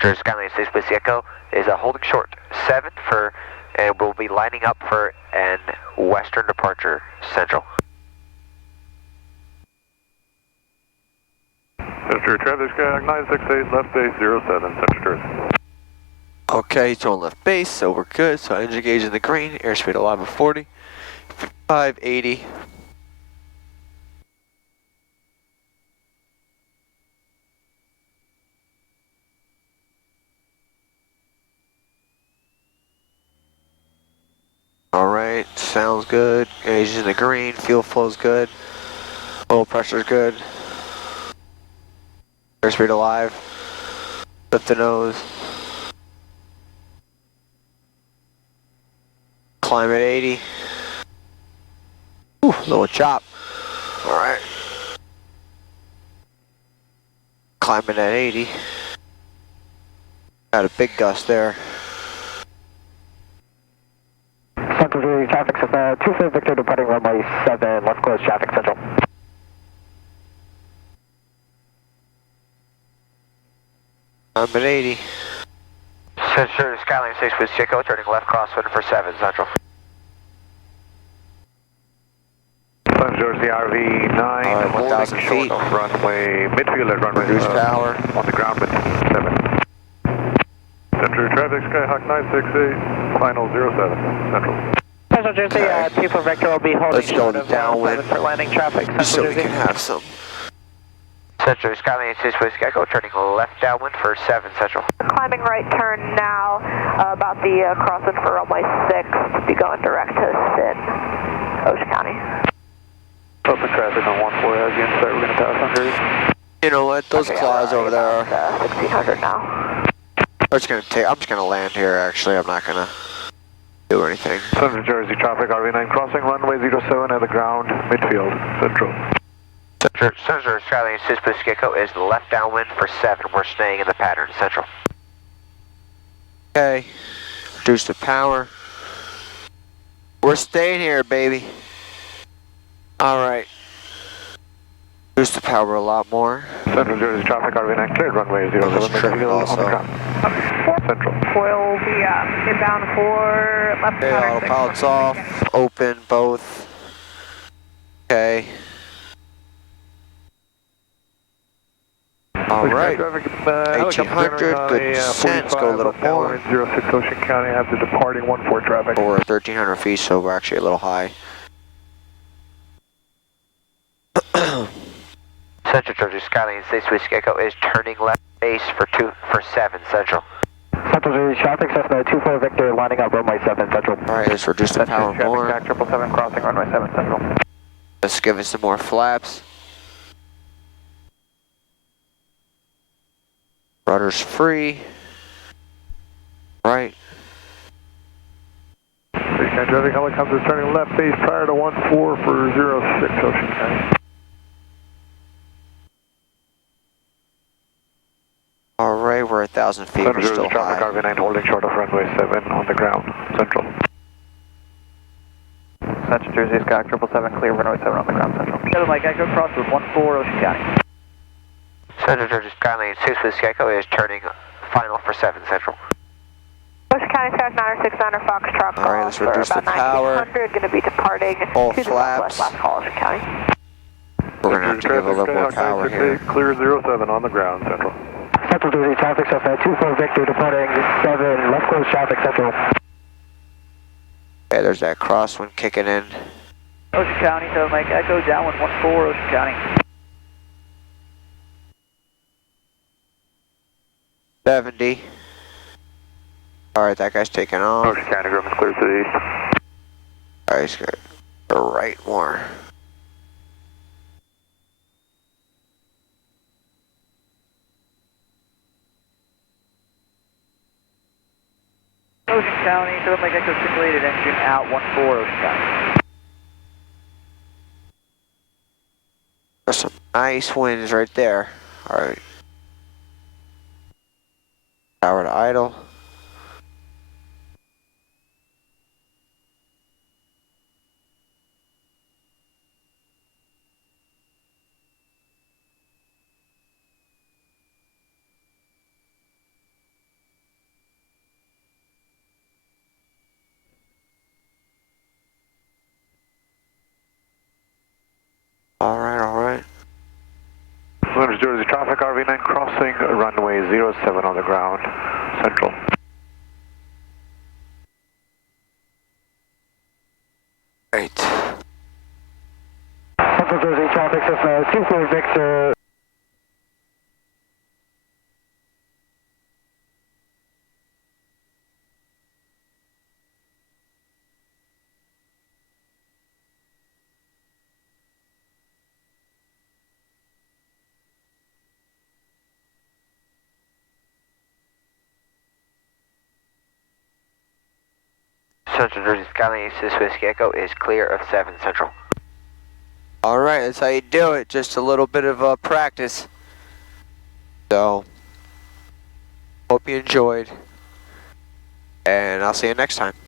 Center Skyline 6 Whiskey Echo is holding short 7 for, and we'll be lining up for an western departure, Central. Center Traffic Sky 968, left base 07, Central Jersey. Okay, he's on left base, so we're good. So engine gauge in the green, airspeed alive at 40, 580. Alright, sounds good. Gauge in the green, fuel flow's good. Oil pressure's good. Airspeed alive. Lift the nose. Climb at 80. Ooh, little chop. Alright. Climbing at 80. Got a big gust there. Central Jersey traffic, 24 Victor departing runway 7, left close traffic, Central. I'm at 80. Center Skyline 6 Whiskey Echo, turning left crosswind for 7, Central. Central Jersey RV 9, Alright, 1,000 holding feet. short of runway, midfield at runway Reduce power. on the ground with 7. Center Traffic Skyhawk 968, final 07, Central. Central Jersey, Okay. 24 Victor will be holding Let's go short to of downwind. 7 for landing traffic, Just so Central we Jersey. can have some. Center Skyline 6 Whiskey Echo, turning left downwind for 7, Central. Climbing right turn now, about the crosswind for runway 6, to be going direct to Sin, Ocean County. Open traffic on 14 as you insight, we're going to pass under. You know what? Those Okay, claws over there are. 1600 now. I'm just gonna land here. Actually, I'm not gonna do anything. Central Jersey traffic RV 9 crossing runway 07 at the ground, midfield, Central. Center Skyline 6 Whiskey Echo is left downwind for 7. We're staying in the pattern, Central. Okay. Reduce the power. We're staying here, baby. Alright. Reduce the power a lot more. Central Jersey traffic RV 9 cleared runway 07 let's trim it midfield on also. the ground. Central. We'll be inbound for left Okay, pattern. autopilot's off. Open both. Okay. Alright. 1800, good descent. Let's go a little more. 06 Ocean County, have the departing 14 traffic. We're at 1300 feet, so we're actually a little high. Central Jersey Skyline 6 Whiskey Echo is turning left base for 7, Central. Central Jersey traffic, Cessna 24 Victor lining up runway 7, Central. Alright, let's reduce the power more. Traffic 777 crossing runway 7, Central. Let's give it some more flaps. Rudder's free. Right. Traffic helicopter turning left base prior to 14 for 06 Ocean County. Alright, we're 1,000 feet, we're Central still Jersey traffic high. RV 9 holding short of runway 7 on the ground, Central. Central Jersey Sky 777 clear runway 7 on the ground, Central. 7 Mike Echo cross with 14 Ocean County. Central Jersey Skyline 6 Whiskey Echo is turning final for 7, Central. Ocean County Sky 969 Foxtrot. Alright, let's reduce the power. 1900, going to be departing All to the flaps. southwest, last call, Ocean County. We're gonna have to give a little more power here. Clear 07 on the ground, Central. Central Jersey traffic, Cessna 24 Victor departing 7, left close traffic, Central. Okay, there's that crosswind kicking in. Ocean County, 7 Mike Echo, downwind 14 Ocean County. 70. Alright, that guy's taking off. Ocean County, Grumman's clear to the east. Alright, he's got the right more. Ocean County, 7 Mike Echo, simulated engine out 14 Ocean County. There's some nice winds right there. Alright. Power to idle. Alright, alright. Williams Jersey traffic, RV9 crossing runway 07 on the ground, central. Great. Central Jersey traffic, Cessna 24 Victor. Central Jersey Skyline 86 Whiskey Echo is clear of 7 Central. Alright, that's how you do it. Just a little bit of practice. So, hope you enjoyed. And I'll see you next time.